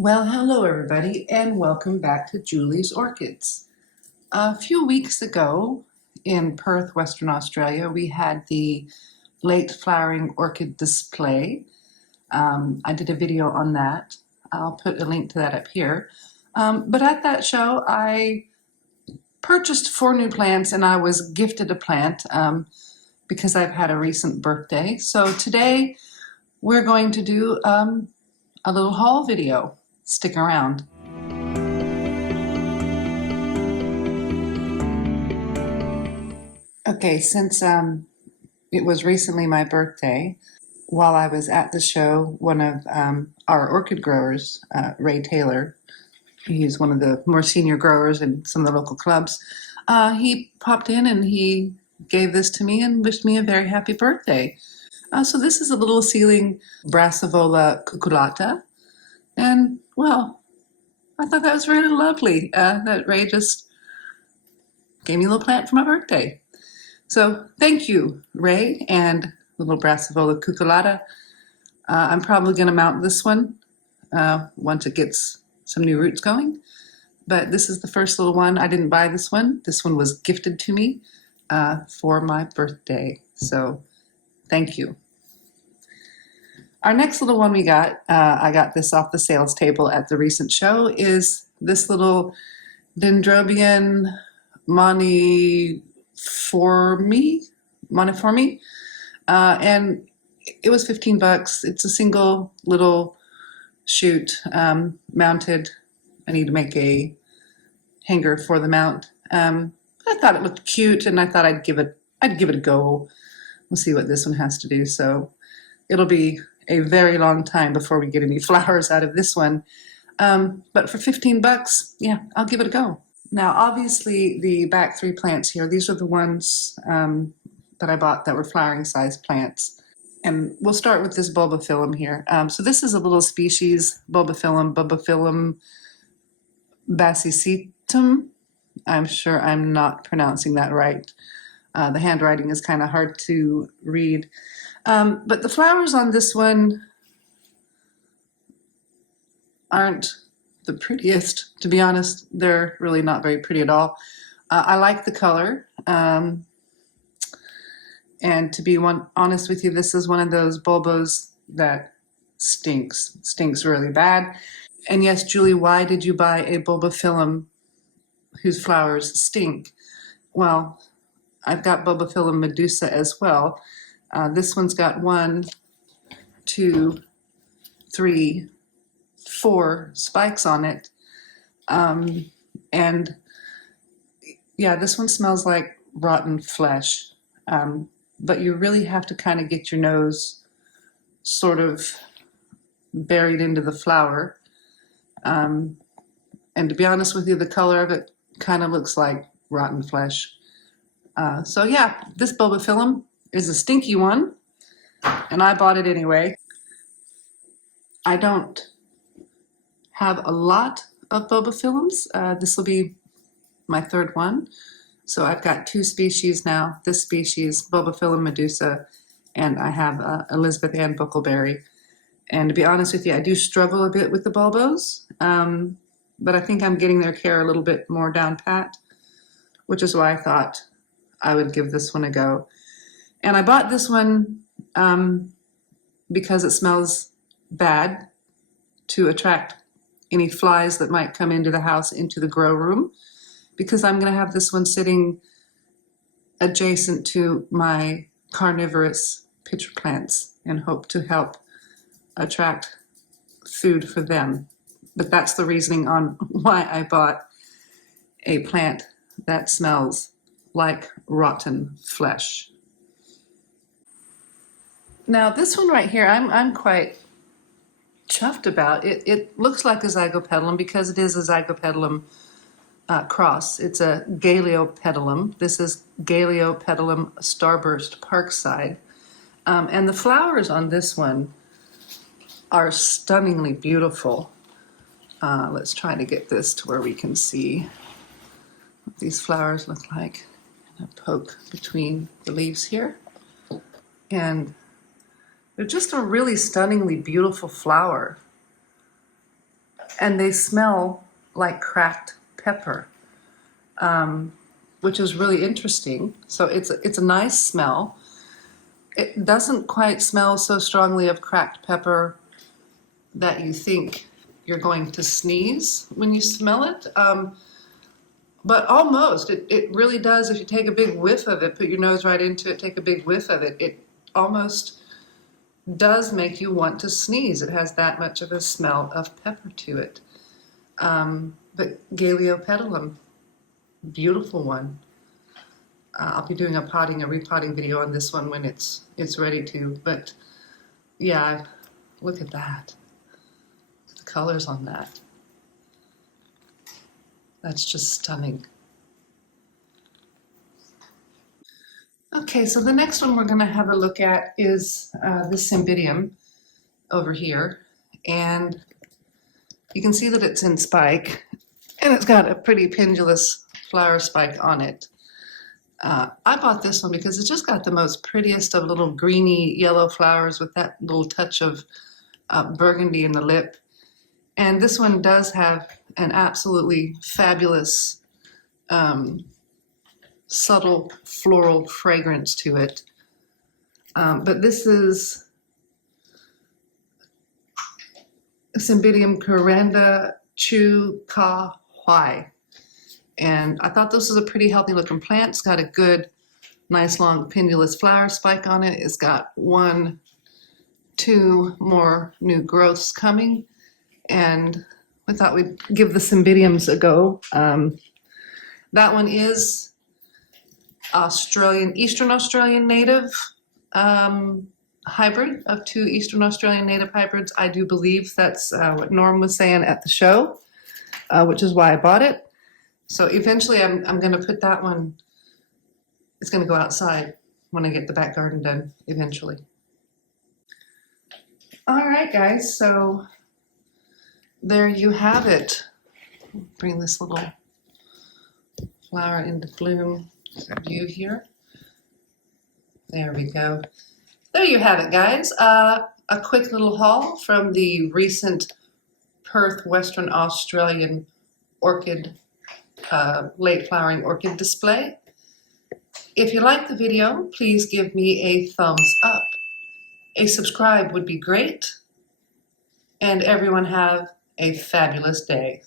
Well, hello everybody, and welcome back to Julie's Orchids. A few weeks ago in Perth, Western Australia, we had the late flowering orchid display. I did a video on that. I'll put a link to that up here. But at that show, I purchased 4 new plants and I was gifted a plant because I've had a recent birthday. So today we're going to do a little haul video. Stick around. Okay, since it was recently my birthday, while I was at the show, one of our orchid growers, Ray Taylor, he's one of the more senior growers in some of the local clubs, he popped in and he gave this to me and wished me a very happy birthday. So this is a little ceiling Brassivola cuculata, and well, I thought that was really lovely that Ray just gave me a little plant for my birthday. So thank you, Ray, and little Brassivola cuculata. I'm probably going to mount this one once it gets some new roots going. But this is the first little one. I didn't buy this one. This one was gifted to me for my birthday. So thank you. Our next little one we got, I got this off the sales table at the recent show, is this little Dendrobium moniforme, and it was $15. It's a single little shoot mounted. I need to make a hanger for the mount. I thought it looked cute, and I thought I'd give it a go. We'll see what this one has to do. So it'll be a very long time before we get any flowers out of this one. But for $15, yeah, I'll give it a go. Now, obviously, the back 3 plants here, these are the ones that I bought that were flowering size plants. And we'll start with this bulbophyllum here. So this is a little species, bulbophyllum bassicetum. I'm sure I'm not pronouncing that right. The handwriting is kind of hard to read. But the flowers on this one aren't the prettiest, to be honest. They're really not very pretty at all. I like the color. And to be honest with you, this is one of those bulbos that stinks really bad. And yes, Julie, why did you buy a bulbophyllum whose flowers stink? Well, I've got bulbophyllum medusa as well. This one's got 1, 2, 3, 4 spikes on it. And yeah, this one smells like rotten flesh. But you really have to kind of get your nose sort of buried into the flower. And to be honest with you, the color of it kind of looks like rotten flesh. So yeah, this bulbophyllum is a stinky one, and I bought it anyway. I don't have a lot of bulbophyllums. This will be my 3rd one. So I've got 2 species now, this species, bulbophyllum medusa, and I have Elizabeth Ann buckleberry. And to be honest with you, I do struggle a bit with the bulbos, but I think I'm getting their care a little bit more down pat, which is why I thought I would give this one a go. And I bought this one because it smells bad, to attract any flies that might come into the house, into the grow room, because I'm going to have this one sitting adjacent to my carnivorous pitcher plants and hope to help attract food for them. But that's the reasoning on why I bought a plant that smells like rotten flesh. Now this one right here, I'm quite chuffed about. It looks like a zygopetalum because it is a zygopetalum cross. It's a galeopetalum. This is Galeopetalum starburst parkside. And the flowers on this one are stunningly beautiful. Let's try to get this to where we can see what these flowers look like. I'm gonna poke between the leaves here. And they're just a really stunningly beautiful flower. and they smell like cracked pepper, which is really interesting. So it's a nice smell. It doesn't quite smell so strongly of cracked pepper that you think you're going to sneeze when you smell it. But almost, it really does. If you take a big whiff of it, put your nose right into it, take a big whiff of it, it almost does make you want to sneeze. It has that much of a smell of pepper to it. But Galeopetalum, beautiful one. I'll be doing a repotting video on this one when it's ready to. But yeah, look at that. The colors on that. That's just stunning. Okay, so the next one we're going to have a look at is the Cymbidium over here. And you can see that it's in spike, and it's got a pretty pendulous flower spike on it. I bought this one because it's just got the most prettiest of little greeny yellow flowers with that little touch of burgundy in the lip. And this one does have an absolutely fabulous subtle floral fragrance to it. But this is Cymbidium Coranda Chu Ka Huai. And I thought this was a pretty healthy looking plant. It's got a good, nice long pendulous flower spike on it. It's got 1, 2 more new growths coming. And we thought we'd give the Cymbidiums a go. That one is Eastern Australian native hybrid of 2 Eastern Australian native hybrids. I do believe that's what Norm was saying at the show, which is why I bought it. So eventually I'm going to put that one, it's going to go outside when I get the back garden done eventually. All right, guys, so there you have it. Bring this little flower into bloom view here. There we go. There you have it, guys. A quick little haul from the recent Perth, Western Australian orchid, late flowering orchid display. If you like the video, please give me a thumbs up. A subscribe would be great. And everyone have a fabulous day.